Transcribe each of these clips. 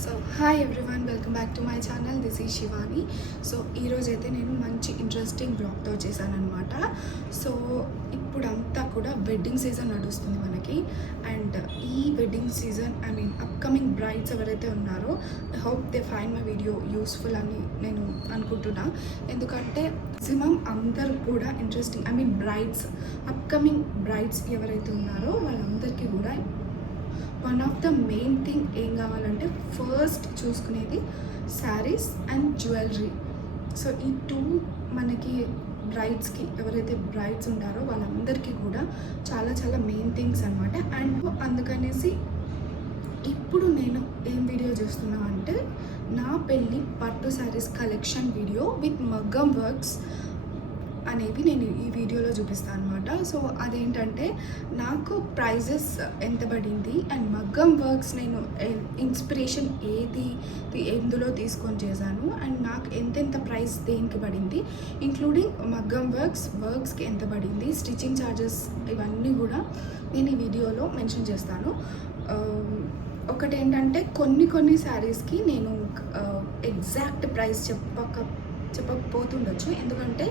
So hi everyone, welcome back to my channel. This ఈ Shivani. So ఈరోజైతే నేను మంచి ఇంట్రెస్టింగ్ బ్లాగ్తో చేశానమాట. సో ఇప్పుడంతా కూడా వెడ్డింగ్ సీజన్ నడుస్తుంది మనకి. అండ్ ఈ వెడ్డింగ్ సీజన్ అప్కమింగ్ బ్రైడ్స్ ఎవరైతే ఉన్నారో I hope they find my video useful అని నేను అనుకుంటున్నా. ఎందుకంటే మ్యాక్సిమం అందరూ కూడా ఇంట్రెస్టింగ్ బ్రైడ్స్, అప్కమింగ్ బ్రైడ్స్ ఎవరైతే ఉన్నారో వాళ్ళందరికీ కూడా one of the main thing ఏం కావాలంటే ఫస్ట్ చూసుకునేది శారీస్ అండ్ జ్యువెలరీ. సో ఈ టూ మనకి బ్రైడ్స్కి, ఎవరైతే బ్రైడ్స్ ఉంటారో వాళ్ళందరికీ కూడా చాలా చాలా మెయిన్ థింగ్స్ అనమాట. అండ్ అందుకనేసి ఇప్పుడు నేను ఏం వీడియో చేస్తున్నా అంటే నా పెళ్ళి పట్టు శారీస్ కలెక్షన్ వీడియో విత్ మగ్గం వర్క్స్ అనేవి నేను ఈ వీడియోలో చూపిస్తాను అనమాట. సో అదేంటంటే నాకు ప్రైజెస్ ఎంత పడింది అండ్ మగ్గం వర్క్స్ నేను ఇన్స్పిరేషన్ ఎందులో తీసుకొని చేశాను అండ్ నాకు ఎంతెంత ప్రైస్ దేనికి పడింది, ఇంక్లూడింగ్ మగ్గం వర్క్స్కి ఎంత పడింది, స్టిచ్చింగ్ ఛార్జెస్, ఇవన్నీ కూడా నేను ఈ వీడియోలో మెన్షన్ చేస్తాను. ఒకటి ఏంటంటే కొన్ని శారీస్కి నేను ఎగ్జాక్ట్ ప్రైస్ చెప్పకపోతుండొచ్చు, ఎందుకంటే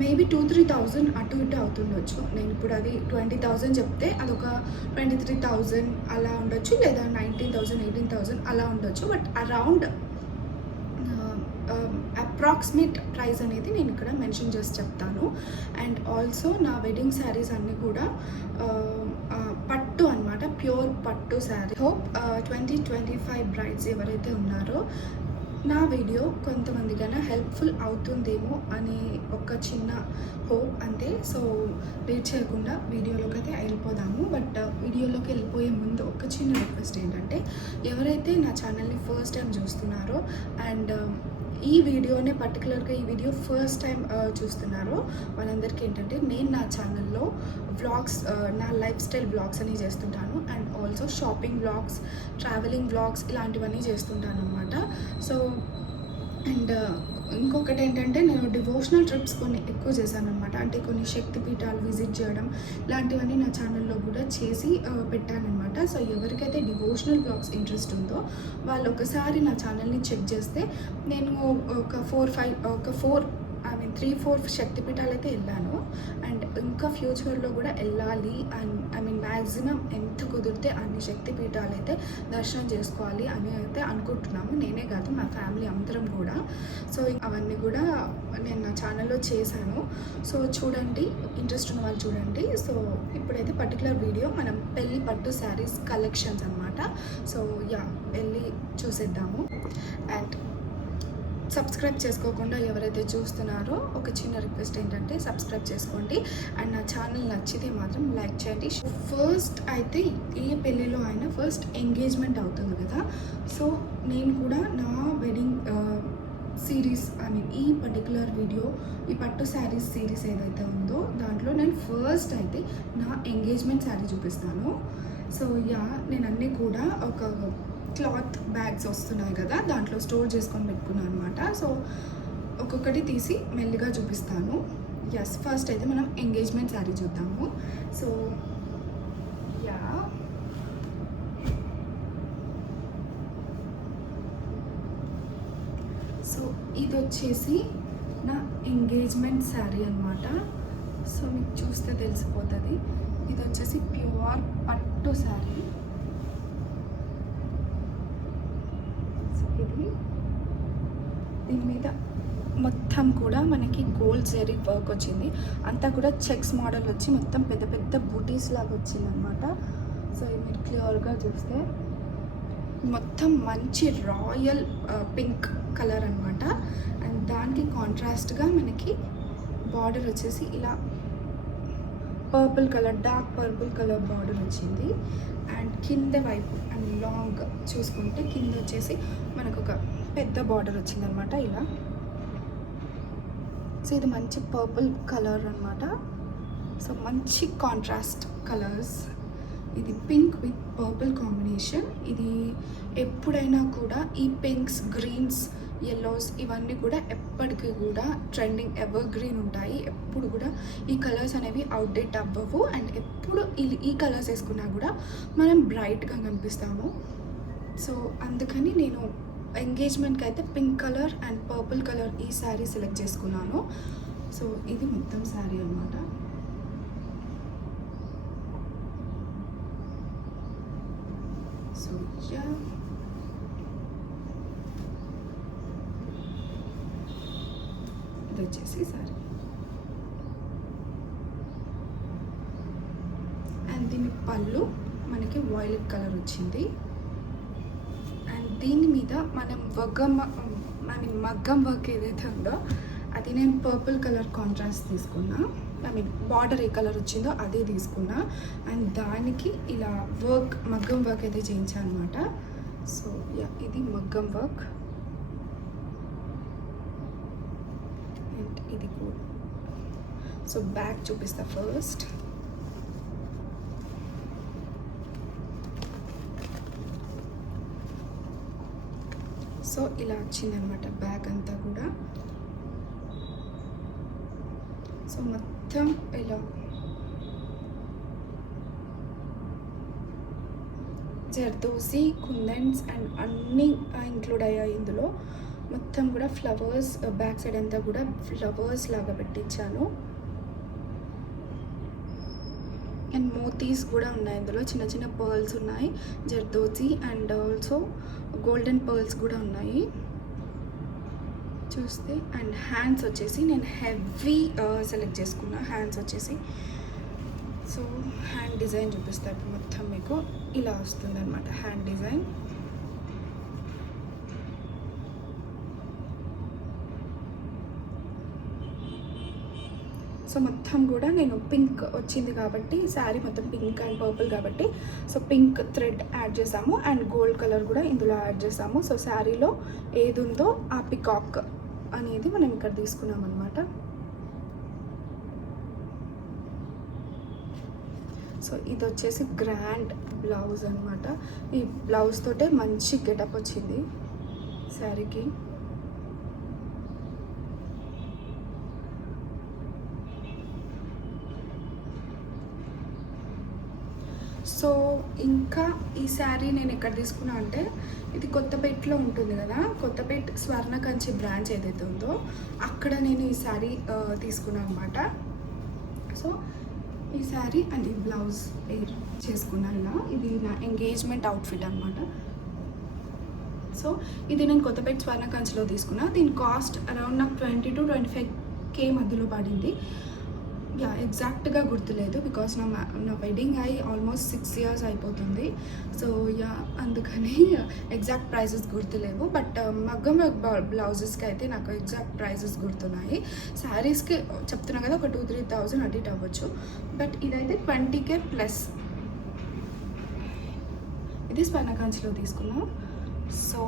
మేబీ 2-3,000 అటు ఇటు అవుతుండొచ్చు. నేను ఇప్పుడు అది 20,000 చెప్తే అదొక 23,000 అలా ఉండొచ్చు, లేదా 19,000 18,000 అలా ఉండొచ్చు. బట్ అరౌండ్ అప్రాక్సిమేట్ ప్రైస్ అనేది నేను ఇక్కడ మెన్షన్ చేసి చెప్తాను. అండ్ ఆల్సో నా వెడ్డింగ్ శారీస్ అన్నీ కూడా పట్టు అనమాట, ప్యూర్ పట్టు శారీ. హోప్ 2025 బ్రైడ్స్ ఎవరైతే ఉన్నారో నా వీడియో కొంతమందికైనా హెల్ప్ఫుల్ అవుతుందేమో అని ఒక చిన్న హోప్ అంతే. సో లేట్ చేయకుండా వీడియోలోకి అయితే వెళ్ళిపోదాము. బట్ వీడియోలోకి వెళ్ళిపోయే ముందు ఒక చిన్న రిక్వెస్ట్ ఏంటంటే, ఎవరైతే నా ఛానల్ని ఫస్ట్ టైం చూస్తున్నారో అండ్ ఈ వీడియోనే పర్టికులర్గా ఈ వీడియో ఫస్ట్ టైం చూస్తున్నారో వాళ్ళందరికీ ఏంటంటే, నేను నా ఛానల్లో వ్లాగ్స్, నా లైఫ్ స్టైల్ వ్లాగ్స్ అని చేస్తుంటాను and also shopping vlogs, travelling vlogs ఇలాంటివన్నీ చేస్తుంటాను అనమాట. సో అండ్ ఇంకొకటి ఏంటంటే, నేను డివోషనల్ ట్రిప్స్ కొన్ని ఎక్కువ చేశాను అనమాట. అంటే కొన్ని శక్తిపీఠాలు విజిట్ చేయడం ఇలాంటివన్నీ నా ఛానల్లో కూడా చేసి పెట్టానమాట. సో ఎవరికైతే డివోషనల్ బ్లాగ్స్ ఇంట్రెస్ట్ ఉందో వాళ్ళు ఒకసారి నా ఛానల్ని చెక్ చేస్తే, నేను ఒక 3-4 శక్తిపీఠాలు అయితే వెళ్ళాను అండ్ ఇంకా ఫ్యూచర్లో కూడా వెళ్ళాలి. అండ్ మ్యాక్సిమం ఎంత కుదిరితే అన్ని శక్తిపీఠాలు అయితే దర్శనం చేసుకోవాలి అని అయితే అనుకుంటున్నాము. నేనే కాదు, మా ఫ్యామిలీ అందరం కూడా. సో అవన్నీ కూడా నేను నా ఛానల్లో చేశాను. సో చూడండి, ఇంట్రెస్ట్ ఉన్న వాళ్ళు చూడండి. సో ఇప్పుడైతే పర్టికులర్ వీడియో మనం పెళ్ళి పట్టు శారీస్ కలెక్షన్స్ అనమాట. సో వెళ్ళి చూసేద్దాము. అండ్ సబ్స్క్రైబ్ చేసుకోకుండా ఎవరైతే చూస్తున్నారో ఒక చిన్న రిక్వెస్ట్ ఏంటంటే, సబ్స్క్రైబ్ చేసుకోండి అండ్ నా ఛానల్ నచ్చితే మాత్రం లైక్ చేయండి. ఫస్ట్ అయితే ఏ పెళ్ళిలో అయినా ఫస్ట్ ఎంగేజ్మెంట్ అవుతుంది కదా. సో నేను కూడా నా వెడ్డింగ్ సిరీస్ ఈ పర్టికులర్ వీడియో, ఈ పట్టు శారీస్ సిరీస్ ఏదైతే ఉందో దాంట్లో నేను ఫస్ట్ అయితే నా ఎంగేజ్మెంట్ శారీ చూపిస్తాను. సో నేను అన్నీ కూడా ఒక క్లాత్ బ్యాగ్స్ వస్తున్నాయి కదా, దాంట్లో స్టోర్ చేసుకొని పెట్టుకున్నాను అనమాట. సో ఒక్కొక్కటి తీసి మెల్లిగా చూపిస్తాను. ఫస్ట్ అయితే మనం ఎంగేజ్మెంట్ శారీ చూద్దాము. సో సో ఇది వచ్చేసి నా ఎంగేజ్మెంట్ శారీ అనమాట. సో మీకు చూస్తే తెలిసిపోతుంది. ఇది వచ్చేసి ప్యూర్ పట్టు శారీ. దీని మీద మొత్తం కూడా మనకి గోల్డ్ జరీ వర్క్ వచ్చింది. అంతా కూడా చెక్స్ మోడల్ వచ్చి మొత్తం పెద్ద పెద్ద బూటీస్ లాగా వచ్చింది అనమాట. సో మీరు క్లియర్గా చూస్తే మొత్తం మంచి రాయల్ పింక్ కలర్ అనమాట. అండ్ దానికి కాంట్రాస్ట్గా మనకి బార్డర్ వచ్చేసి ఇలా purple colour, dark purple colour border వచ్చింది. అండ్ కింద వైపు అండ్ లాంగ్ చూసుకుంటే కింద వచ్చేసి మనకు ఒక పెద్ద బార్డర్ వచ్చిందనమాట ఇలా. సో ఇది మంచి పర్పుల్ కలర్ అనమాట. సో మంచి కాంట్రాస్ట్ కలర్స్. ఇది పింక్ విత్ పర్పుల్ కాంబినేషన్. ఇది ఎప్పుడైనా కూడా ఈ పింక్స్, గ్రీన్స్, yellows ఇవన్నీ కూడా ఎప్పటికీ కూడా ట్రెండింగ్, ఎవర్ గ్రీన్ ఉంటాయి. ఎప్పుడు కూడా ఈ కలర్స్ అనేవి అవుట్డేట్ అవ్వవు. అండ్ ఎప్పుడు ఈ కలర్స్ వేసుకున్నా కూడా మనం బ్రైట్గా కనిపిస్తాము. సో అందుకని నేను ఎంగేజ్మెంట్కి అయితే pink colour and purple colour ఈ శారీ సెలెక్ట్ చేసుకున్నాను. సో ఇది మొత్తం శారీ అనమాట. సో ఇది వచ్చేసి శారీ అండ్ దీని పళ్ళు మనకి వైలెట్ కలర్ వచ్చింది. అండ్ దీని మీద మనం మగ్గం వర్క్ ఏదైతే ఉందో అది నేను పర్పుల్ కలర్ కాంట్రాస్ట్ తీసుకున్నా. బార్డర్ ఏ కలర్ వచ్చిందో అదే తీసుకున్నా. అండ్ దానికి ఇలా మగ్గం వర్క్ అయితే చేయించాను అనమాట. సో ఇది మగ్గం వర్క్ అండ్ ఇది కూడా. సో బ్యాక్ చూపిస్తా ఫస్ట్. సో ఇలా వచ్చిందనమాట బ్యాగ్ అంతా కూడా. సో మొత్తం ఇలా జర్దోసి కుందన్స్ అండ్ అన్నీ ఇంక్లూడ్ అయ్యాయి ఇందులో. మొత్తం కూడా ఫ్లవర్స్ బ్యాక్ సైడ్ అంతా కూడా ఫ్లవర్స్ లాగా పెట్టించాను. అండ్ మోతీస్ కూడా ఉన్నాయి ఇందులో, చిన్న చిన్న పర్ల్స్ ఉన్నాయి, zardozi and also golden pearls కూడా ఉన్నాయి చూస్తే. అండ్ హ్యాండ్స్ వచ్చేసి నేను హెవీ సెలెక్ట్ చేసుకున్నా హ్యాండ్స్ వచ్చేసి. సో హ్యాండ్ డిజైన్ చూపిస్తా ఇప్పుడు మొత్తం మీకు. ఇలా వస్తుంది అనమాట హ్యాండ్ డిజైన్. సో మొత్తం కూడా నేను పింక్ వచ్చింది కాబట్టి శారీ మొత్తం పింక్ అండ్ పర్పుల్ కాబట్టి సో పింక్ థ్రెడ్ యాడ్ చేసాము అండ్ గోల్డ్ కలర్ కూడా ఇందులో యాడ్ చేసాము. సో శారీలో ఏది ఉందో ఆ పికాక్ అనేది మనం ఇక్కడ తీసుకున్నాం అనమాట. సో ఇది వచ్చేసి గ్రాండ్ బ్లౌజ్ అనమాట. ఈ బ్లౌజ్ తోటే మంచి గెటప్ వచ్చింది శారీకి. సో ఇంకా ఈ శారీ నేను ఎక్కడ తీసుకున్నా అంటే ఇది కొత్తపేటలో ఉంటుంది కదా, కొత్తపేట స్వర్ణ కంచి బ్రాంచ్ ఏదైతే ఉందో అక్కడ నేను ఈ శారీ తీసుకున్నాను అనమాట. సో ఈ శారీ అండ్ ఈ బ్లౌజ్ వేర్ చేసుకున్నాను ఇలా. ఇది నా ఎంగేజ్మెంట్ అవుట్ఫిట్ అనమాట. సో ఇది నేను కొత్తపేట స్వర్ణ కంచిలో తీసుకున్నా. దీని కాస్ట్ అరౌండ్ నాకు 20 to 25K మధ్యలో పడింది. ఎగ్జాక్ట్గా గుర్తులేదు బికాస్ నా వెడ్డింగ్ అయి ఆల్మోస్ట్ 6 years అయిపోతుంది. సో అందుకని ఎగ్జాక్ట్ ప్రైజెస్ గుర్తులేవు. బట్ మగ్గం బ్లౌజెస్కి అయితే నాకు ఎగ్జాక్ట్ ప్రైజెస్ గుర్తున్నాయి. శారీస్కి చెప్తున్నా కదా ఒక 2-3 thousand అటు ఇటు అవ్వచ్చు. బట్ ఇదైతే 20K ప్లస్. ఇది స్వర్ణకాంచిలో తీసుకున్నాం. సో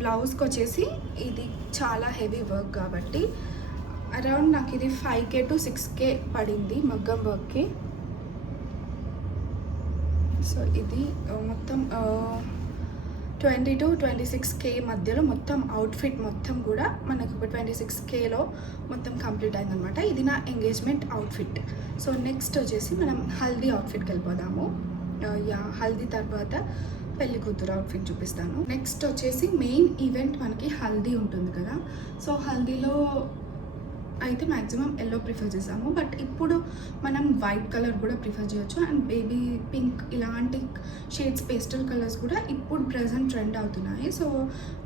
బ్లౌజ్కి వచ్చేసి ఇది చాలా హెవీ వర్క్ కాబట్టి అరౌండ్ నాకు ఇది 5K to 6K పడింది మగ్గం వర్క్కి. సో ఇది మొత్తం 20 to 26K మధ్యలో మొత్తం అవుట్ఫిట్ మొత్తం కూడా మనకు ఒక 26Kలో మొత్తం కంప్లీట్ అయిందనమాట. ఇది నా ఎంగేజ్మెంట్ అవుట్ఫిట్. సో నెక్స్ట్ వచ్చేసి మనం హల్దీ అవుట్ఫిట్కి వెళ్ళిపోదాము. హల్దీ తర్వాత పెళ్లి కూతురు అవుట్ఫిట్ చూపిస్తాను. నెక్స్ట్ వచ్చేసి మెయిన్ ఈవెంట్ మనకి హల్దీ ఉంటుంది కదా. సో హల్దీలో అయితే మ్యాక్సిమం ఎల్లో ప్రిఫర్ చేసాము. బట్ ఇప్పుడు మనం వైట్ కలర్ కూడా ప్రిఫర్ చేయొచ్చు అండ్ బేబీ పింక్ ఇలాంటి షేడ్స్ పేస్టల్ కలర్స్ కూడా ఇప్పుడు ప్రజెంట్ ట్రెండ్ అవుతున్నాయి. సో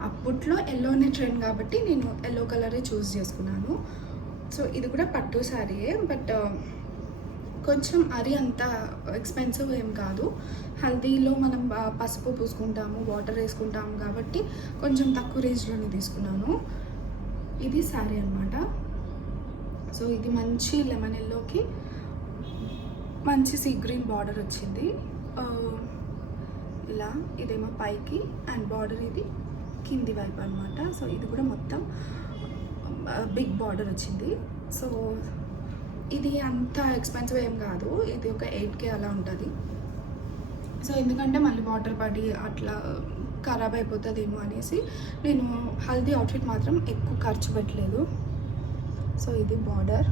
అప్పట్లో ఎల్లోనే ట్రెండ్ కాబట్టి నేను ఎల్లో కలరే చూస్ చేసుకున్నాను. సో ఇది కూడా పట్టు శారీయే బట్ కొంచెం అది అంత ఎక్స్పెన్సివ్ ఏం కాదు. హల్దీలో మనం పసుపు పూసుకుంటాము, వాటర్ వేసుకుంటాము కాబట్టి కొంచెం తక్కువ రేంజ్లోనే తీసుకున్నాను. ఇది శారీ అనమాట. సో ఇది మంచి లెమన్ ఎల్లోకి మంచి సీ గ్రీన్ బార్డర్ వచ్చింది ఇలా. ఇదేమో పైకి అండ్ బార్డర్ ఇది కింది వైపు అనమాట. సో ఇది కూడా మొత్తం బిగ్ బార్డర్ వచ్చింది. సో ఇది అంత ఎక్స్పెన్సివ్ ఏం కాదు, ఇది ఒక 8K అలా ఉంటుంది. సో ఎందుకంటే మళ్ళీ వాటర్ పడి అట్లా ఖరాబ్ అయిపోతుందేమో అనేసి నేను హల్దీ అవుట్ఫిట్ మాత్రం ఎక్కువ ఖర్చు పెట్టలేదు. సో ఇది బార్డర్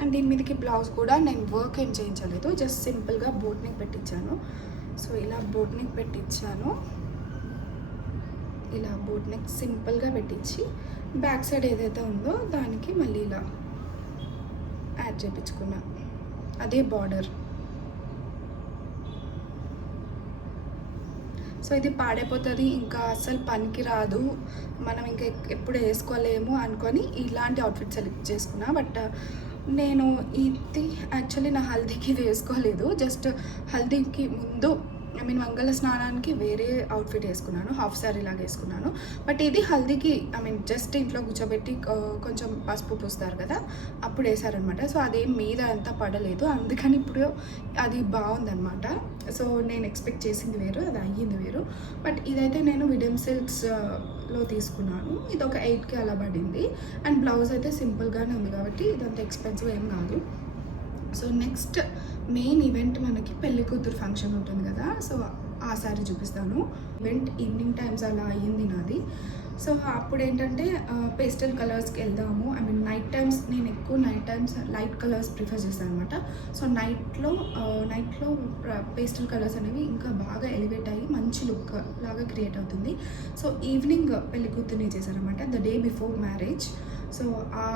అండ్ దీని మీదకి బ్లౌజ్ కూడా నేను వర్క్ ఏం చేయించలేదు, జస్ట్ సింపుల్గా బోట్ నెక్ పెట్టించాను. సో ఇలా బోట్ నెక్ పెట్టించాను, ఇలా బోట్ నెక్ సింపుల్గా పెట్టించి బ్యాక్ సైడ్ ఏదైతే ఉందో దానికి మళ్ళీ ఇలా యాడ్ చేయించుకున్నా, అదే బార్డర్. సో ఇది పాడైపోతుంది, ఇంకా అస్సలు పనికి రాదు, మనం ఇంకా ఎప్పుడు వేసుకోలేము అనుకొని ఇలాంటి అవుట్ఫిట్ సెలెక్ట్ చేసుకున్నా. బట్ నేను ఇది యాక్చువల్లీ నా హల్దీకి వేసుకోలేదు, జస్ట్ హల్దీకి ముందు మంగళ స్నానానికి వేరే అవుట్ఫిట్ వేసుకున్నాను, హాఫ్ శారీ లాగా వేసుకున్నాను. బట్ ఇది హల్దీకి జస్ట్ ఇంట్లో కూర్చోబెట్టి కొంచెం పసుపు పూస్తారు కదా, అప్పుడు వేసారనమాట. సో అదేం మీద అంతా పడలేదు, అందుకని ఇప్పుడు అది బాగుందనమాట. సో నేను ఎక్స్పెక్ట్ చేసింది వేరు, అది అయ్యింది వేరు. బట్ ఇదైతే నేను విడెమ్ సిల్క్స్లో తీసుకున్నాను, ఇది ఒక 8K అలా పడింది. అండ్ బ్లౌజ్ అయితే సింపుల్గానే ఉంది కాబట్టి ఇదంతా ఎక్స్పెన్సివ్ ఏం కాదు. సో నెక్స్ట్ మెయిన్ ఈవెంట్ మనకి పెళ్లి కూతురు ఫంక్షన్ ఉంటుంది కదా, సో ఆ శారీ చూపిస్తాను. ఈవెంట్ ఈవినింగ్ టైమ్స్ అలా అయ్యింది నాది. సో అప్పుడు ఏంటంటే పేస్టల్ కలర్స్కి వెళ్దాము, నైట్ టైమ్స్, నేను ఎక్కువ night times light colours prefer చేస్తాను అనమాట. సో నైట్లో పేస్టల్ కలర్స్ అనేవి ఇంకా బాగా ఎలివేట్ అయ్యి మంచి లుక్ లాగా క్రియేట్ అవుతుంది. సో ఈవినింగ్ పెళ్లి కూతుర్ని చేశారనమాట, the day before marriage. So ఆ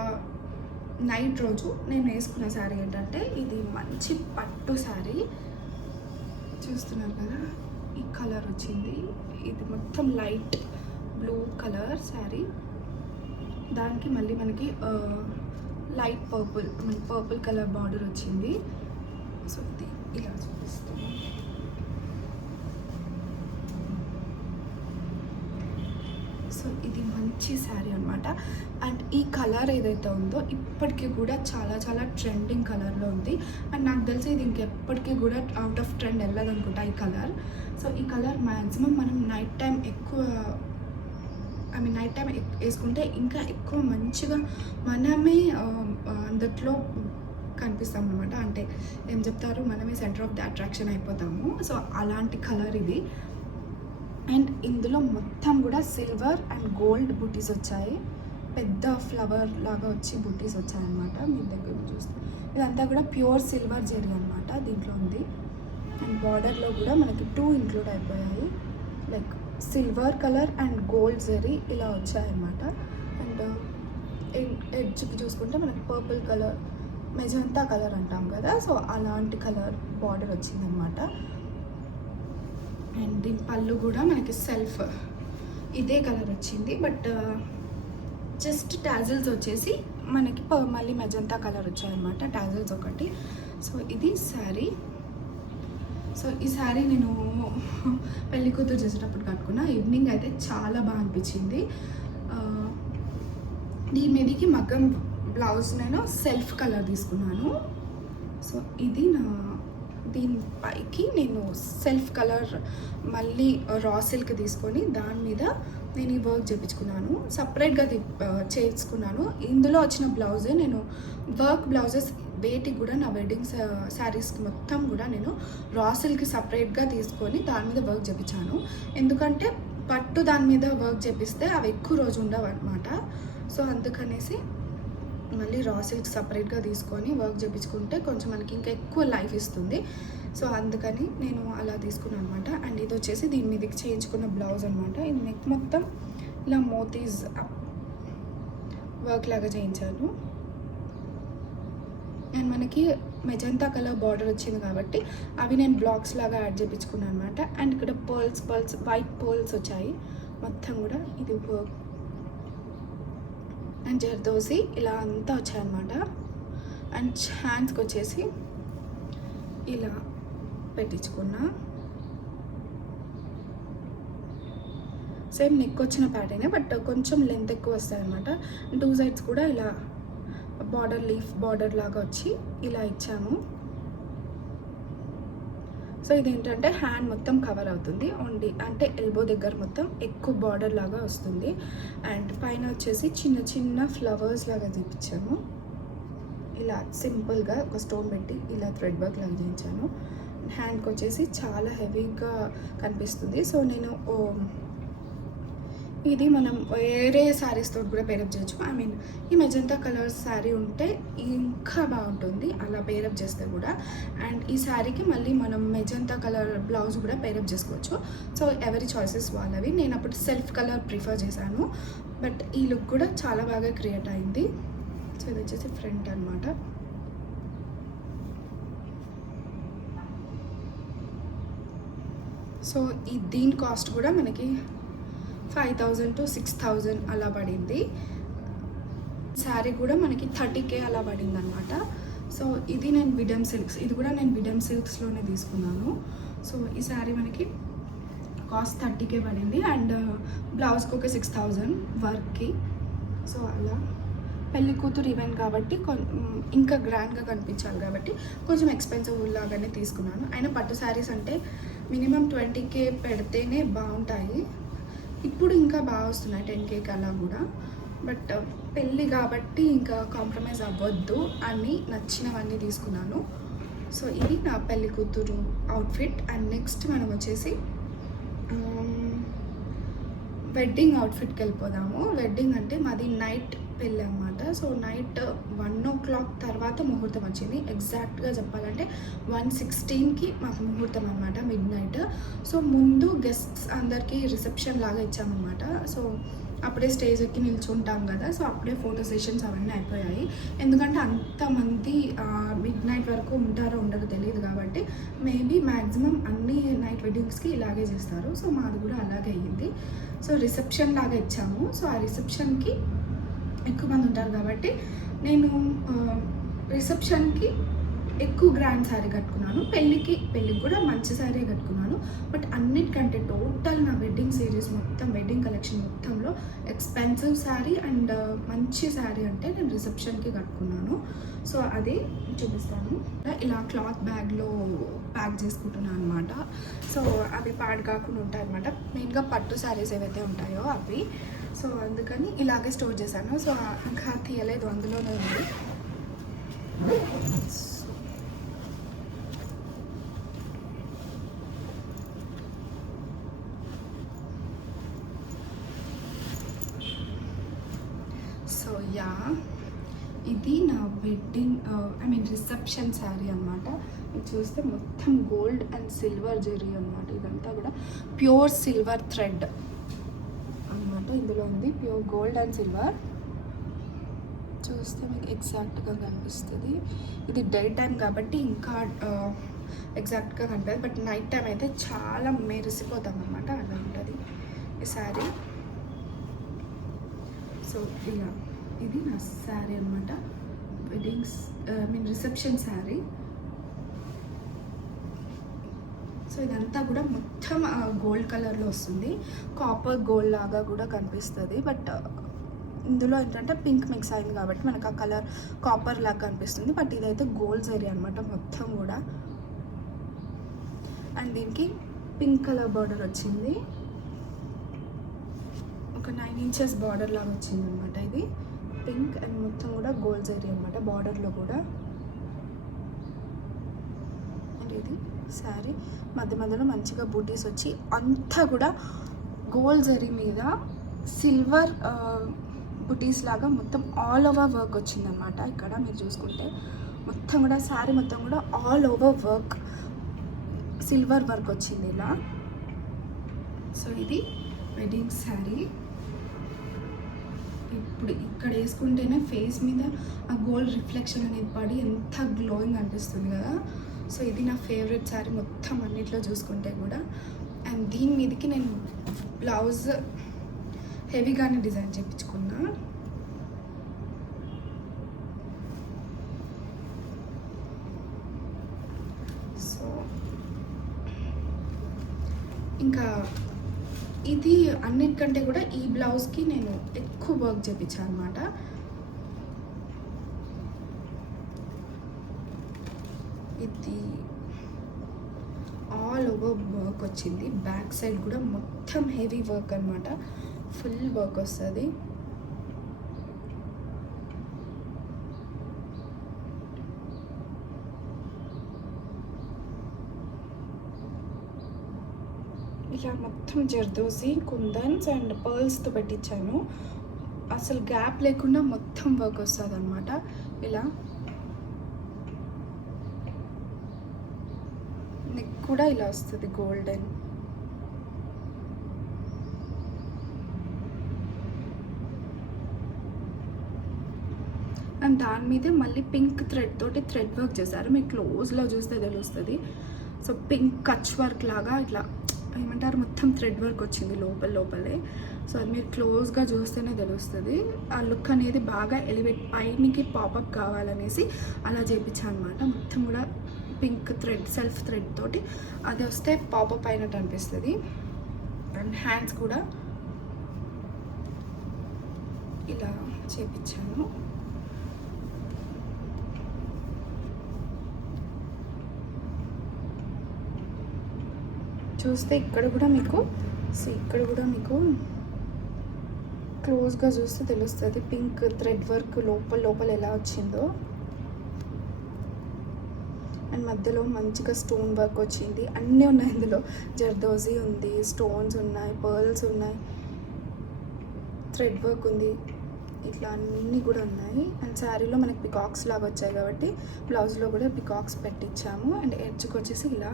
నైట్ రోజు నేను వేసుకున్న శారీ ఏంటంటే ఇది మంచి పట్టు శారీ, చూస్తున్నారు కదా, ఈ కలర్ వచ్చింది. ఇది మొత్తం లైట్ బ్లూ కలర్ శారీ, దానికి మళ్ళీ మనకి లైట్ పర్పుల్ కలర్ బార్డర్ వచ్చింది. సో ఇది ఇలా చూపిస్తాను. సో ఇది మంచి శారీ అనమాట. అండ్ ఈ కలర్ ఏదైతే ఉందో ఇప్పటికీ కూడా చాలా చాలా ట్రెండింగ్ కలర్లో ఉంది. అండ్ నాకు తెలిసి ఇది ఇంకెప్పటికీ కూడా అవుట్ ఆఫ్ ట్రెండ్ వెళ్ళదు అనుకుంటా ఈ కలర్. సో ఈ కలర్ మ్యాక్సిమం మనం నైట్ టైం వేసుకుంటే ఇంకా ఎక్కువ మంచిగా మనమే అందుట్లో కనిపిస్తాం అనమాట. అంటే ఏం చెప్తారు, మనమే సెంటర్ ఆఫ్ ది అట్రాక్షన్ అయిపోతాము. సో అలాంటి కలర్ ఇది. అండ్ ఇందులో మొత్తం కూడా సిల్వర్ అండ్ గోల్డ్ బుటీస్ వచ్చాయి, పెద్ద ఫ్లవర్ లాగా వచ్చి బుటీస్ వచ్చాయన్నమాట. మీ దగ్గర చూస్తే ఇదంతా కూడా ప్యూర్ సిల్వర్ జెరీ అనమాట దీంట్లో ఉంది. అండ్ బార్డర్లో కూడా మనకి 2 ఇంక్లూడ్ అయిపోయాయి, like silver colour and gold జెరీ ఇలా వచ్చాయన్నమాట. అండ్ ఎడ్జ్కి చూసుకుంటే మనకి పర్పుల్ కలర్, మెజంతా కలర్ అంటాం కదా, సో అలాంటి కలర్ బార్డర్ వచ్చిందనమాట. అండ్ దీని పళ్ళు కూడా మనకి సెల్ఫ్ ఇదే కలర్ వచ్చింది, బట్ జస్ట్ టాజిల్స్ వచ్చేసి మనకి మళ్ళీ మెజంతా కలర్ వచ్చాయన్నమాట, టాజిల్స్ ఒకటి. సో ఇది శారీ. సో ఈ శారీ నేను పెళ్లి కూతురు చేసేటప్పుడు కట్టుకున్నా. ఈవినింగ్ అయితే చాలా బాగా అనిపించింది. దీని మీదకి మగ్గం బ్లౌజ్ నేను సెల్ఫ్ కలర్ తీసుకున్నాను. సో ఇది దీనిపైకి నేను సెల్ఫ్ కలర్ మళ్ళీ రా సిల్క్ తీసుకొని దాని మీద నేను ఈ వర్క్ చేయించుకున్నాను, సపరేట్గా చేసుకున్నాను. ఇందులో వచ్చిన బ్లౌజే నేను వర్క్ బ్లౌజెస్ వేటికి కూడా నా వెడ్డింగ్ శారీస్కి మొత్తం కూడా నేను రా సిల్క్ సపరేట్గా తీసుకొని దాని మీద వర్క్ చేయించాను. ఎందుకంటే పట్టు దాని మీద వర్క్ చేపిస్తే అవి ఎక్కువ రోజు ఉండవు అనమాట. సో అందుకనేసి మళ్ళీ రా సిల్క్ సపరేట్గా తీసుకొని వర్క్ చేయించుకుంటే కొంచెం మనకి ఇంకా ఎక్కువ లైఫ్ ఇస్తుంది. సో అందుకని నేను అలా తీసుకున్నాను అనమాట. అండ్ ఇది వచ్చేసి దీని మీదకి చేయించుకున్న బ్లౌజ్ అనమాట. ఇది నెక్ మొత్తం ఇలా మోతీస్ వర్క్ లాగా చేయించాను. అండ్ మనకి మెజంతా కలర్ బార్డర్ వచ్చింది కాబట్టి అవి నేను బ్లాక్స్ లాగా యాడ్ చేయించుకున్నాను అనమాట. అండ్ ఇక్కడ పర్ల్స్ వైట్ పర్ల్స్ వచ్చాయి మొత్తం కూడా. ఇది వర్క్ అండ్ జర్దోసి ఇలా అంతా వచ్చాయన్నమాట. అండ్ హ్యాండ్స్కి వచ్చేసి ఇలా పెట్టించుకున్నా. సేమ్ నెక్ వచ్చిన ప్యాటర్నే, బట్ కొంచెం లెంత్ ఎక్కువ వస్తాయన్నమాట. 2 సైడ్స్ కూడా ఇలా లీఫ్ బార్డర్ లాగా వచ్చి ఇలా ఇచ్చాము. సో ఇదేంటంటే హ్యాండ్ మొత్తం కవర్ అవుతుంది, ఓన్లీ అంటే ఎల్బో దగ్గర మొత్తం ఎక్కువ బార్డర్ లాగా వస్తుంది. అండ్ పైన వచ్చేసి చిన్న చిన్న ఫ్లవర్స్ లాగా చూపించాను. ఇలా సింపుల్గా ఒక స్టోన్ పెట్టి ఇలా థ్రెడ్ వర్క్ లాగా చేయించాను. హ్యాండ్కి వచ్చేసి చాలా హెవీగా కనిపిస్తుంది. సో నేను ఇది మనం వేరే శారీస్తో కూడా పేరప్ చేయొచ్చు. ఐ మీన్ ఈ మెజంతా కలర్ శారీ ఉంటే ఇంకా బాగుంటుంది అలా పేరప్ చేస్తే కూడా. అండ్ ఈ శారీకి మళ్ళీ మనం మెజంతా కలర్ బ్లౌజ్ కూడా పేరప్ చేసుకోవచ్చు. సో ఎవరి చాయిసెస్ వాళ్ళవి. నేను అప్పుడు సెల్ఫ్ కలర్ ప్రిఫర్ చేశాను, బట్ ఈ లుక్ కూడా చాలా బాగా క్రియేట్ అయింది. సో ఇది వచ్చేసి ఫ్రంట్ అనమాట. సో ఈ దీని కాస్ట్ కూడా మనకి 5,000 to 6,000 అలా పడింది. శారీ కూడా మనకి 30K అలా పడింది అనమాట. సో ఇది నేను విడమ్ సిల్క్స్, ఇది కూడా నేను విడమ్ సిల్క్స్లోనే తీసుకున్నాను. సో ఈ శారీ మనకి కాస్ట్ 30K పడింది అండ్ బ్లౌజ్కి ఒక 6,000 వర్క్కి. సో అలా పెళ్లి కూతురు ఈవెంట్ కాబట్టి ఇంకా గ్రాండ్గా కనిపించాలి కాబట్టి కొంచెం ఎక్స్పెన్సివ్ లాగానే తీసుకున్నాను. అయినా పట్టు శారీస్ అంటే మినిమం 20K పెడితేనే బాగుంటాయి. ఇప్పుడు ఇంకా బాగా వస్తున్నాయి 10Kకి అలా కూడా. బట్ పెళ్ళి కాబట్టి ఇంకా కాంప్రమైజ్ అవ్వద్దు అని నచ్చినవన్నీ తీసుకున్నాను. సో ఇది నా పెళ్లి కూతురు అవుట్ఫిట్. అండ్ నెక్స్ట్ మనం వచ్చేసి వెడ్డింగ్ అవుట్ఫిట్కి వెళ్ళిపోదాము. వెడ్డింగ్ అంటే మాది నైట్ పెళ్ళి అనమాట. సో నైట్ 1 o'clock తర్వాత ముహూర్తం వచ్చింది. ఎగ్జాక్ట్గా చెప్పాలంటే 1:16కి మాకు ముహూర్తం అనమాట, మిడ్ నైట్. సో ముందు గెస్ట్స్ అందరికీ రిసెప్షన్ లాగా ఇచ్చామన్నమాట. సో అప్పుడే స్టేజ్ ఎక్కి నిల్చుంటాం కదా, సో అప్పుడే ఫోటో సెషన్స్ అవన్నీ అయిపోయాయి. ఎందుకంటే అంతమంది మిడ్ నైట్ వరకు ఉంటారో ఉండరో తెలియదు కాబట్టి మేబీ మ్యాక్సిమం అన్ని నైట్ వెడ్డింగ్స్కి ఇలాగే చేస్తారు. సో మాది కూడా అలాగే అయ్యింది. సో రిసెప్షన్ లాగా ఇచ్చాము. సో ఆ రిసెప్షన్కి ఎక్కువ మంది ఉంటారు కాబట్టి నేను రిసెప్షన్కి ఎక్కువ గ్రాండ్ శారీ కట్టుకున్నాను. పెళ్ళికి కూడా మంచి శారీ కట్టుకున్నాను. బట్ అన్నిటికంటే టోటల్ నా వెడ్డింగ్ సిరీస్ మొత్తం, వెడ్డింగ్ కలెక్షన్ మొత్తంలో ఎక్స్పెన్సివ్ శారీ అండ్ మంచి శారీ అంటే నేను రిసెప్షన్కి కట్టుకున్నాను. సో అది చూపిస్తాను. ఇలా క్లాత్ బ్యాగ్లో ప్యాక్ చేసుకుంటున్నాను అనమాట. సో అవి పాడు కాకుండా ఉంటాయి అనమాట. మెయిన్గా పట్టు శారీస్ ఏవైతే ఉంటాయో అవి. సో అందుకని ఇలాగే స్టోర్ చేశాను. సో ఇంకా తీయలేదు, అందులోనే ఉంది. సో యా, ఇది నా వెడ్డింగ్ రిసెప్షన్ శారీ అనమాట. ఇది చూస్తే మొత్తం గోల్డ్ అండ్ సిల్వర్ జెరీ అనమాట. ఇదంతా కూడా ప్యూర్ సిల్వర్ థ్రెడ్ అనమాట ఇందులో ఉంది. Pure gold and silver. చూస్తే మీకు ఎగ్జాక్ట్గా కనిపిస్తుంది. ఇది డే టైం కాబట్టి ఇంకా ఎగ్జాక్ట్గా కనిపిస్తుంది, బట్ నైట్ టైం అయితే చాలా మెరిసిపోతాం అనమాట. అలా ఉంటుంది ఈ శారీ. సో ఇలా ఇది నా శారీ అనమాట, వెడ్డింగ్స్ రిసెప్షన్ శారీ. సో ఇదంతా కూడా మొత్తం గోల్డ్ కలర్లో వస్తుంది. కాపర్ గోల్డ్ లాగా కూడా కనిపిస్తుంది, బట్ ఇందులో ఏంటంటే పింక్ మిక్స్ అయింది కాబట్టి మనకు ఆ కలర్ కాపర్ లాగా కనిపిస్తుంది. బట్ ఇదైతే గోల్డ్ జరీ అనమాట మొత్తం కూడా. అండ్ దీనికి పింక్ కలర్ బార్డర్ వచ్చింది, ఒక 9 inches బార్డర్ లాగా వచ్చింది అనమాట. ఇది పింక్ అండ్ మొత్తం కూడా గోల్డ్ జరీ అనమాట బార్డర్లో కూడా. అండ్ ఇది శారీ మధ్య మధ్యలో మంచిగా బూటీస్ వచ్చి అంతా కూడా గోల్డ్ జరీ మీద సిల్వర్ బుటీస్ లాగా మొత్తం ఆల్ ఓవర్ వర్క్ వచ్చిందనమాట. ఇక్కడ మీరు చూసుకుంటే మొత్తం కూడా శారీ మొత్తం కూడా all over work, silver work వచ్చింది ఇలా. సో ఇది వెడ్డింగ్ శారీ. ఇప్పుడు ఇక్కడ వేసుకుంటేనే ఫేస్ మీద ఆ గోల్డ్ రిఫ్లెక్షన్ అనేది పడి ఎంత గ్లోయింగ్ అనిపిస్తుంది కదా. సో ఇది నా ఫేవరెట్ శారీ మొత్తం అన్నిట్లో చూసుకుంటే కూడా. అండ్ దీని మీదకి నేను బ్లౌజ్ హెవీగానే డిజైన్ చేయించుకున్నా. సో ఇంకా ఇది అన్నిటికంటే కూడా ఈ బ్లౌజ్కి నేను ఎక్కువ వర్క్ చేయించాను అనమాట. ఇది ఆల్ ఓవర్ వర్క్ వచ్చింది. బ్యాక్ సైడ్ కూడా మొత్తం హెవీ వర్క్ అనమాట, ఫుల్ వర్క్ వస్తుంది. ఇలా మొత్తం జర్దోసి, కుందన్స్ అండ్ పర్ల్స్తో పెట్టించాను. అసలు గ్యాప్ లేకుండా మొత్తం వర్క్ వస్తుంది అనమాట. ఇలా నెక్ కూడా ఇలా వస్తుంది గోల్డెన్. అండ్ దాని మీదే మళ్ళీ పింక్ థ్రెడ్ తోటి థ్రెడ్ వర్క్ చేశారు. మీకు క్లోజ్లో చూస్తే తెలుస్తుంది. సో పింక్ కచ్ వర్క్ లాగా ఇట్లా ఏమంటారు, మొత్తం థ్రెడ్ వర్క్ వచ్చింది లోపలే. సో అది మీరు క్లోజ్గా చూస్తేనే తెలుస్తుంది. ఆ లుక్ అనేది బాగా ఎలివేట్, పైనకి పాపప్ కావాలనేసి అలా చేయించాను అనమాట. మొత్తం కూడా పింక్ థ్రెడ్, సెల్ఫ్ థ్రెడ్ తోటి అది వస్తే పాపప్ అయినట్టు అనిపిస్తుంది. అండ్ హ్యాండ్స్ కూడా ఇలా చేయించాను. చూస్తే ఇక్కడ కూడా మీకు క్లోజ్గా చూస్తే తెలుస్తుంది పింక్ థ్రెడ్ వర్క్ లోపల ఎలా వచ్చిందో. అండ్ మధ్యలో మంచిగా స్టోన్ వర్క్ వచ్చింది. అన్నీ ఉన్నాయి ఇందులో. జర్దోజీ ఉంది, స్టోన్స్ ఉన్నాయి, పర్ల్స్ ఉన్నాయి, థ్రెడ్ వర్క్ ఉంది, ఇట్లా అన్నీ కూడా ఉన్నాయి. అండ్ శారీలో మనకి పికాక్స్ లాగా వచ్చాయి కాబట్టి బ్లౌజ్లో కూడా పికాక్స్ పెట్టించాము. అండ్ ఎడ్జ్కి వచ్చేసి ఇలా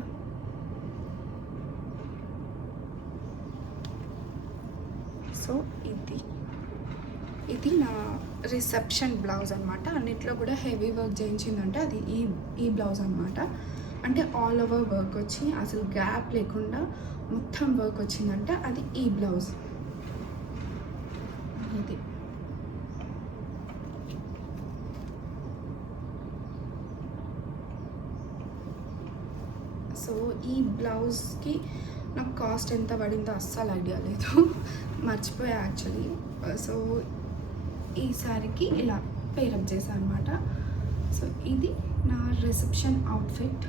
సో ఇది నా రిసెప్షన్ బ్లౌజ్ అనమాట. అన్నిట్లో కూడా హెవీ వర్క్ చేయించిందంటే అది ఈ బ్లౌజ్ అనమాట. అంటే ఆల్ ఓవర్ వర్క్ వచ్చి అసలు గ్యాప్ లేకుండా మొత్తం వర్క్ వచ్చిందంటే అది ఈ బ్లౌజ్. ఇది సో ఈ బ్లౌజ్కి నాకు కాస్ట్ ఎంత పడిందో అస్సలు ఐడియా లేదు, మర్చిపోయా యాక్చువల్లీ. సో ఈ శారీకి ఇలా పేరప్ చేశాను అనమాట. సో ఇది నా రిసెప్షన్ అవుట్ఫిట్.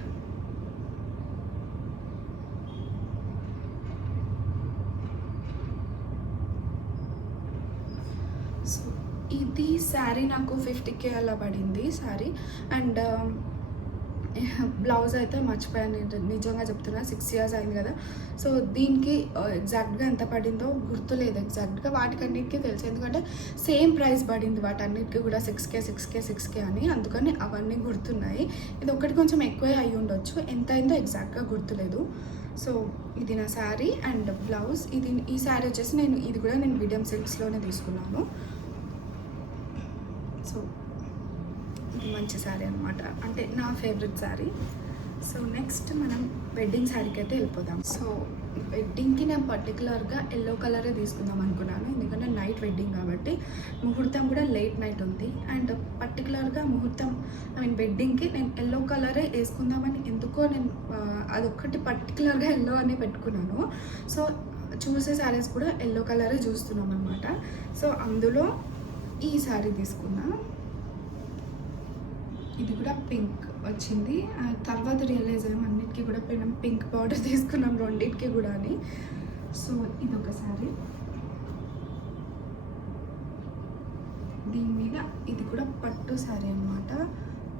సో ఇది శారీ నాకు 50K అలా పడింది శారీ. అండ్ బ్లౌజ్ అయితే మర్చిపోయాను, నిజంగా చెప్తున్నా. 6 years అయింది కదా. సో దీనికి ఎగ్జాక్ట్గా ఎంత పడిందో గుర్తులేదు ఎగ్జాక్ట్గా. వాటికన్నిటికీ తెలుసు, ఎందుకంటే సేమ్ ప్రైస్ పడింది వాటన్నిటికీ కూడా 6K అని. అందుకని అవన్నీ గుర్తున్నాయి. ఇది ఒకటి కొంచెం ఎక్కువే అయి ఉండొచ్చు, ఎంత అయిందో ఎగ్జాక్ట్గా గుర్తులేదు. సో ఇది నా శారీ అండ్ బ్లౌజ్. ఈ శారీ వచ్చేసి ఇది కూడా నేను మీడియం సిల్క్స్లోనే తీసుకున్నాను. సో ఇది మంచి శారీ అనమాట, అంటే నా ఫేవరెట్ శారీ. సో నెక్స్ట్ మనం వెడ్డింగ్ శారీకి అయితే వెళ్ళిపోదాం. సో వెడ్డింగ్కి నేను పర్టికులర్గా ఎల్లో కలరే తీసుకుందాం అనుకున్నాను, ఎందుకంటే నైట్ వెడ్డింగ్ కాబట్టి. ముహూర్తం కూడా లేట్ నైట్ ఉంది. అండ్ పర్టికులర్గా వెడ్డింగ్కి నేను ఎల్లో కలరే వేసుకుందామని ఎందుకో నేను అదొక్కటి పర్టికులర్గా ఎల్లో అని పెట్టుకున్నాను. సో చూసే శారీస్ కూడా ఎల్లో కలరే చూస్తున్నాం అనమాట. సో అందులో ఈ శారీ తీసుకున్నా. ఇది కూడా పింక్ వచ్చింది. తర్వాత రియలైజ్ అయ్యాం అన్నిటికీ కూడా పింక్ పౌడర్ తీసుకున్నాం రెండింటికి కూడా అని. సో ఇది ఒక శారీ, దీని మీద ఇది కూడా పట్టు శారీ అనమాట,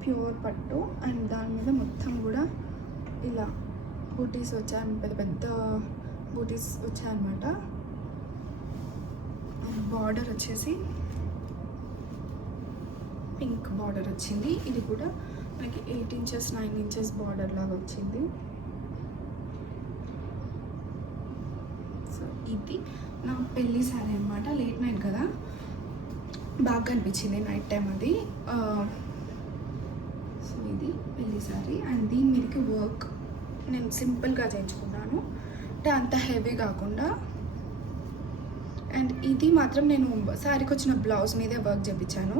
ప్యూర్ పట్టు. అండ్ దాని మీద మొత్తం కూడా ఇలా బూటీస్ వచ్చాయి, పెద్ద పెద్ద బూటీస్ వచ్చాయన్నమాట. బార్డర్ వచ్చేసి పింక్ బార్డర్ వచ్చింది. ఇది కూడా మనకి 8 inches 9 inches బార్డర్ లాగా వచ్చింది. సో ఇది నా పెళ్ళి శారీ అనమాట. లేట్ నైట్ కదా, బాగా అనిపించింది నైట్ టైం అది. సో ఇది పెళ్ళి శారీ. అండ్ దీని మీదకి వర్క్ నేను సింపుల్గా చేయించుకున్నాను, అంటే అంత హెవీ కాకుండా. అండ్ ఇది మాత్రం నేను శారీకి వచ్చిన బ్లౌజ్ మీదే వర్క్ చేయించాను.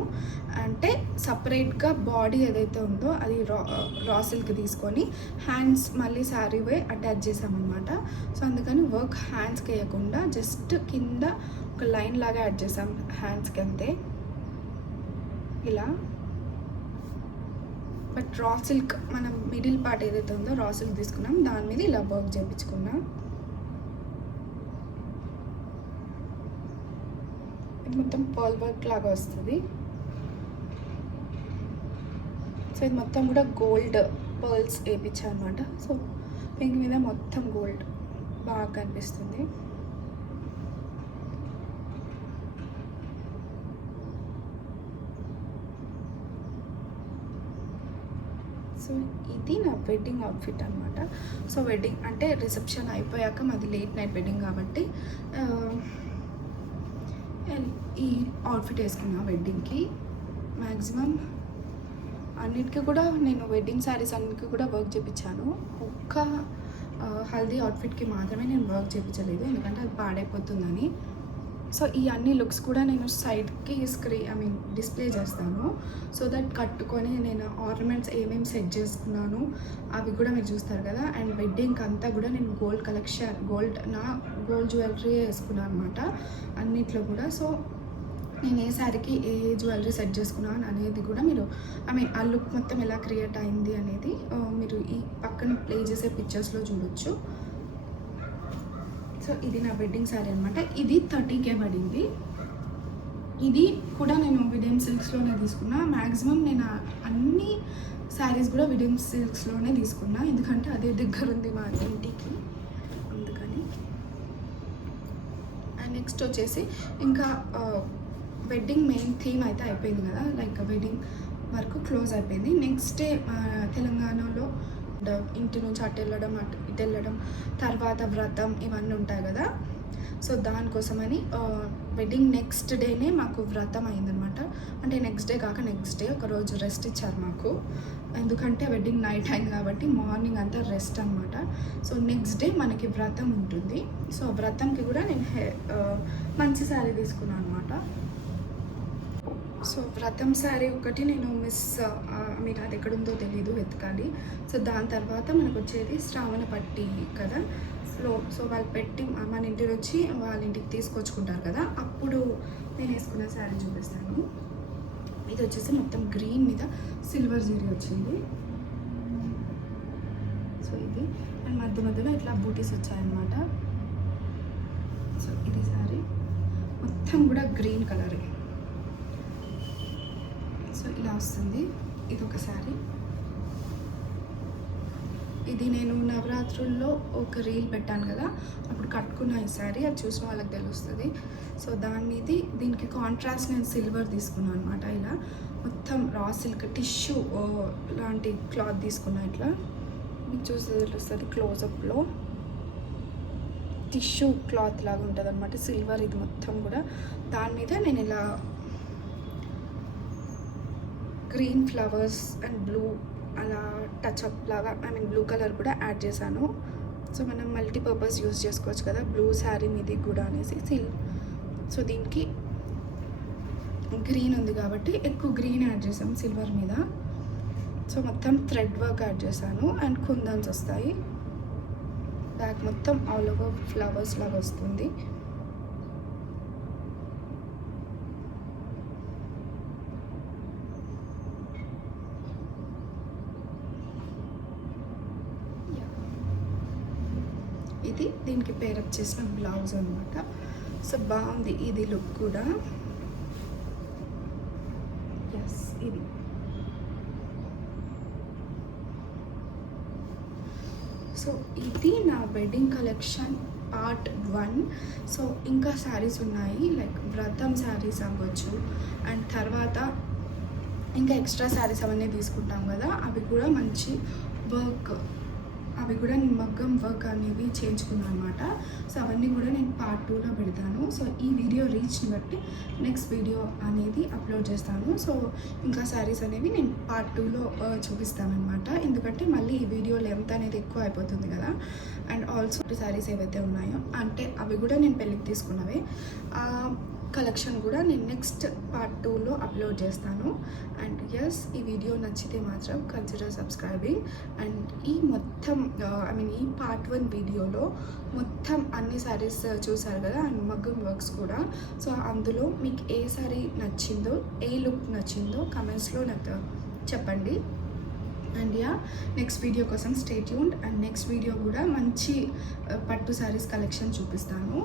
అంటే సపరేట్గా బాడీ ఏదైతే ఉందో అది రా సిల్క్ తీసుకొని హ్యాండ్స్ మళ్ళీ శారీ వే అటాచ్ చేసామన్నమాట. సో అందుకని వర్క్ హ్యాండ్స్కి వేయకుండా జస్ట్ కింద ఒక లైన్ లాగా యాడ్ చేసాం హ్యాండ్స్కి అంతే, ఇలా. బట్ రా సిల్క్ మనం మిడిల్ పార్ట్ ఏదైతే ఉందో రా సిల్క్ తీసుకున్నాం, దాని మీద ఇలా వర్క్ చేయించుకున్నాం. మొత్తం పర్ల్ వర్క్ లాగా వస్తుంది. సో ఇది మొత్తం కూడా గోల్డ్ పర్ల్స్ వేయించాను అనమాట. సో పింక్ మీద మొత్తం గోల్డ్ బాగా కనిపిస్తుంది. సో ఇది నా వెడ్డింగ్ అవుట్ఫిట్ అనమాట. సో వెడ్డింగ్ అంటే రిసెప్షన్ అయిపోయాక మాది లేట్ నైట్ వెడ్డింగ్ కాబట్టి ఈ అవుట్ఫిట్ వేసుకున్నా వెడ్డింగ్కి. మ్యాక్సిమం అన్నిటికీ కూడా నేను వెడ్డింగ్ శారీస్ అన్నిటికీ కూడా వర్క్ చేయించాను. ఒక్క హల్దీ అవుట్ఫిట్కి మాత్రమే నేను వర్క్ చేయించలేదు, ఎందుకంటే అది పాడైపోతుందని. సో ఈ అన్ని లుక్స్ కూడా నేను సైడ్కి డిస్ప్లే చేస్తాను. సో దట్ కట్టుకొని నేను ఆర్నమెంట్స్ ఏమేమి సెట్ చేసుకున్నాను అవి కూడా మీరు చూస్తారు కదా. అండ్ వెడ్డింగ్కి అంతా కూడా నేను గోల్డ్ కలెక్షన్, గోల్డ్ జ్యువెలరీ వేసుకున్నాను అనమాట అన్నిట్లో కూడా. సో నేను ఏ శారీకి ఏ జ్యువెలరీ సెట్ చేసుకున్నాను అనేది కూడా మీరు ఆ లుక్ మొత్తం ఎలా క్రియేట్ అయింది అనేది మీరు ఈ పక్కన ప్లే చేసే పిక్చర్స్లో చూడొచ్చు. సో ఇది నా వెడ్డింగ్ శారీ అనమాట. ఇది 30K పడింది. ఇది కూడా నేను విడియం సిల్క్స్లోనే తీసుకున్నా. మ్యాక్సిమం నేను అన్ని శారీస్ కూడా విడియం సిల్క్స్లోనే తీసుకున్నా, ఎందుకంటే అదే దగ్గర ఉంది మా ఇంటికి, అందుకని. అండ్ నెక్స్ట్ వచ్చేసి ఇంకా వెడ్డింగ్ మెయిన్ థీమ్ అయితే అయిపోయింది కదా, లైక్ వెడ్డింగ్ వరకు క్లోజ్ అయిపోయింది. నెక్స్ట్ డే తెలంగాణలో ఇంటి నుంచి అటు వెళ్ళడం ఇటు వెళ్ళడం, తర్వాత వ్రతం ఇవన్నీ ఉంటాయి కదా. సో దానికోసమని వెడ్డింగ్ నెక్స్ట్ డేనే మాకు వ్రతం అయిందనమాట. అంటే నెక్స్ట్ డే కాక నెక్స్ట్ డే ఒకరోజు రెస్ట్ ఇచ్చారు మాకు, ఎందుకంటే వెడ్డింగ్ నైట్ అయింది కాబట్టి మార్నింగ్ అంతా రెస్ట్ అనమాట. సో నెక్స్ట్ డే మనకి వ్రతం ఉంటుంది. సో వ్రతంకి కూడా నేను మంచి శారీ తీసుకున్నాను అనమాట. సో వ్రతం శారీ ఒకటి నేను మీకు అది ఎక్కడుందో తెలీదు, వెతకాలి. సో దాని తర్వాత మనకు వచ్చేది శ్రావణ పట్టి కదా. సో వాళ్ళు పెట్టి మన ఇంటి వచ్చి వాళ్ళ ఇంటికి తీసుకొచ్చుకుంటారు కదా, అప్పుడు నేను వేసుకున్న శారీ చూపిస్తాను. ఇది వచ్చేసి మొత్తం గ్రీన్ మీద సిల్వర్ జీరీ వచ్చింది. సో ఇది అండ్ మధ్య మధ్యలో ఇట్లా బూటీస్ వచ్చాయన్నమాట. సో ఇది శారీ మొత్తం కూడా గ్రీన్ కలర్. సో ఇలా వస్తుంది. ఇది ఒక శారీ. ఇది నేను నవరాత్రుల్లో ఒక రీల్ పెట్టాను కదా, అప్పుడు కట్టుకున్న ఈ శారీ, అది చూసిన వాళ్ళకి తెలుస్తుంది. సో దీనికి కాంట్రాస్ట్ నేను సిల్వర్ తీసుకున్నాను అనమాట. ఇలా మొత్తం రా సిల్క్ టిష్యూ లాంటి క్లాత్ తీసుకున్నా. ఇట్లా మీకు చూస్తే తెలుస్తుంది క్లోజప్లో, టిష్యూ క్లాత్ లాగా ఉంటుంది అనమాట సిల్వర్. ఇది మొత్తం కూడా దాని మీద నేను ఇలా గ్రీన్ ఫ్లవర్స్ అండ్ బ్లూ అలా టచ్అప్ లాగా బ్లూ కలర్ కూడా యాడ్ చేశాను. సో మనం మల్టీపర్పస్ యూస్ చేసుకోవచ్చు కదా బ్లూ శారీ మీది కూడా అనేసి. సో దీనికి గ్రీన్ ఉంది కాబట్టి ఎక్కువ గ్రీన్ యాడ్ చేసాం సిల్వర్ మీద. సో మొత్తం థ్రెడ్ వర్క్ యాడ్ చేశాను అండ్ కుందన్స్ వస్తాయి. బ్యాక్ మొత్తం ఆల్ ఓవర్ ఫ్లవర్స్ లాగా వస్తుంది. ఇది దీనికి పేరప్ చేసిన బ్లౌజ్ అనమాట. సో బాగుంది ఇది లుక్ కూడా. ఎస్ ఇది సో ఇది నా వెడ్డింగ్ కలెక్షన్ పార్ట్ 1. సో ఇంకా శారీస్ ఉన్నాయి, లైక్ వ్రతం శారీస్ అవ్వచ్చు, అండ్ తర్వాత ఇంకా ఎక్స్ట్రా శారీస్ అవన్నీ తీసుకుంటాం కదా, అవి కూడా మంచి వర్క్, అవి కూడా నేను మగ్గం వర్క్ అనేవి చేయించుకున్నాను అనమాట. సో అవన్నీ కూడా నేను పార్ట్ 2లో పెడతాను. సో ఈ వీడియో రీచ్ని బట్టి నెక్స్ట్ వీడియో అనేది అప్లోడ్ చేస్తాను. సో ఇంకా శారీస్ అనేవి నేను పార్ట్ 2లో చూపిస్తాను అనమాట, ఎందుకంటే మళ్ళీ ఈ వీడియో లెంత్ అనేది ఎక్కువ అయిపోతుంది కదా. అండ్ ఆల్సో శారీస్ ఏవైతే ఉన్నాయో అంటే అవి కూడా నేను పెళ్ళికి తీసుకున్నవే, కలెక్షన్ కూడా నేను నెక్స్ట్ పార్ట్ 2లో అప్లోడ్ చేస్తాను. అండ్ ఎస్, ఈ వీడియో నచ్చితే మాత్రం కన్సిడర్ సబ్స్క్రైబింగ్. అండ్ ఈ మొత్తం ఈ పార్ట్ 1 వీడియోలో మొత్తం అన్ని శారీస్ చూసారు కదా, అండ్ మగ్గం వర్క్స్ కూడా. సో అందులో మీకు ఏ శారీ నచ్చిందో, ఏ లుక్ నచ్చిందో కమెంట్స్లో నాకు చెప్పండి. అండ్ నెక్స్ట్ వీడియో కోసం stay tuned. And next video కూడా మంచి పట్టు శారీస్ కలెక్షన్ చూపిస్తాను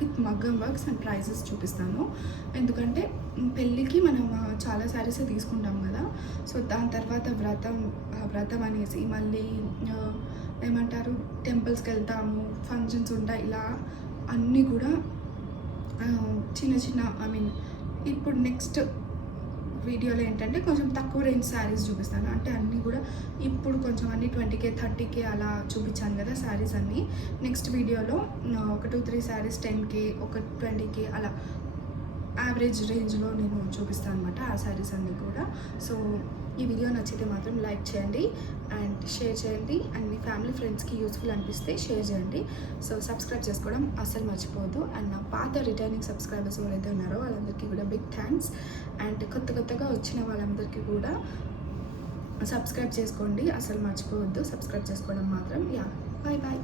విత్ మగ్గం వర్క్స్ అండ్ ప్రైజెస్ చూపిస్తాను. ఎందుకంటే పెళ్ళికి మనం చాలా శారీస్ తీసుకుంటాం కదా. సో దాని తర్వాత వ్రతం అనేసి మళ్ళీ ఏమంటారు టెంపుల్స్కి వెళ్తాము, ఫంక్షన్స్ ఉంటాయి, ఇలా అన్నీ కూడా చిన్న చిన్న ఇప్పుడు నెక్స్ట్ వీడియోలో ఏంటంటే కొంచెం తక్కువ రేంజ్ శారీస్ చూపిస్తాను. అంటే అన్నీ కూడా ఇప్పుడు కొంచెం అన్నీ 20K 30K అలా చూపించాను కదా శారీస్ అన్నీ. నెక్స్ట్ వీడియోలో ఒక 2-3 శారీస్ 10K, ఒక 20K అలా యావరేజ్ రేంజ్లో నేను చూపిస్తాను అనమాట ఆ శారీస్ అన్నీ కూడా. సో ఈ వీడియో నచ్చితే మాత్రం లైక్ చేయండి అండ్ షేర్ చేయండి, అండ్ మీ ఫ్యామిలీ ఫ్రెండ్స్కి యూస్ఫుల్ అనిపిస్తే షేర్ చేయండి. సో సబ్స్క్రైబ్ చేసుకోవడం అస్సలు మర్చిపోవద్దు. అండ్ నా పాత రిటర్నింగ్ సబ్స్క్రైబర్స్ ఎవరైతే ఉన్నారో వాళ్ళందరికీ కూడా బిగ్ థ్యాంక్స్. అండ్ కొత్తగా వచ్చిన వాళ్ళందరికీ కూడా సబ్స్క్రైబ్ చేసుకోండి, అసలు మర్చిపోవద్దు సబ్స్క్రైబ్ చేసుకోవడం మాత్రం. Bye bye.